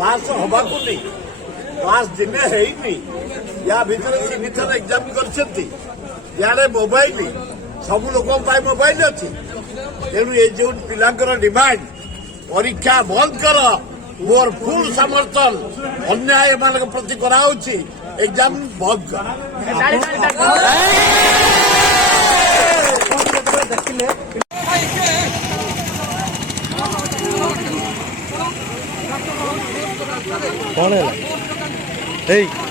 पास हवाकू नहीं पास दिने है या भीतर 3 थर एग्जाम कर मोबाइल सब लोक मोबाइल अच्छी तेणु ये जो पिलांकर डिमांड परीक्षा बंद कर मोर फुल समर्थन अन्याय मान प्रति कराउछि एग्जाम बंद कर कौन है